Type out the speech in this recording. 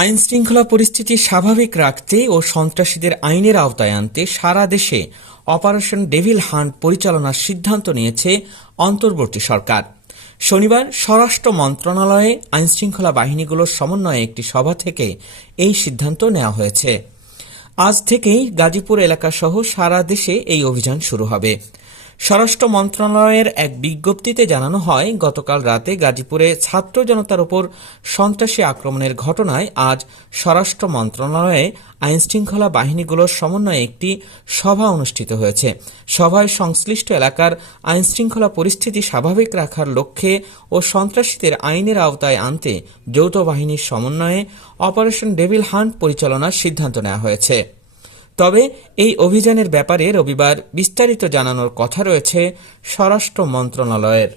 আইন শৃঙ্খলা পরিস্থিতি স্বাভাবিক রাখতে ও সন্ত্রাসীদের আইনের আওতায় আনতে সারা দেশে অপারেশন ডেভিল হান্ট পরিচালনার সিদ্ধান্ত নিয়েছে অন্তর্বর্তী সরকার। শনিবার স্বরাষ্ট্র মন্ত্রণালয়ে আইনশৃঙ্খলা বাহিনীগুলোর সমন্বয়ে একটি সভা থেকে এই সিদ্ধান্ত নেওয়া হয়েছে। আজ থেকেই গাজীপুর এলাকাসহ সারা দেশে এই অভিযান শুরু হবে। স্বরাষ্ট্র মন্ত্রণালয়ের এক বিজ্ঞপ্তিতে জানানো হয়, গতকাল রাতে গাজীপুরে ছাত্র জনতার উপর সন্ত্রাসী আক্রমণের ঘটনায় আজ স্বরাষ্ট্র মন্ত্রণালয়ে আইনশৃঙ্খলা বাহিনীগুলোর সমন্বয়ে একটি সভা অনুষ্ঠিত হয়েছে। সভায় সংশ্লিষ্ট এলাকার আইনশৃঙ্খলা পরিস্থিতি স্বাভাবিক রাখার লক্ষ্যে ও সন্ত্রাসীদের আইনের আওতায় আনতে যৌথ বাহিনীর সমন্বয়ে অপারেশন ডেভিল হান্ট পরিচালনার সিদ্ধান্ত নেওয়া হয়েছে। তবে এই অভিযানের ব্যাপারে রবিবার বিস্তারিত জানানোর কথা রয়েছে স্বরাষ্ট্র মন্ত্রণালয়ের।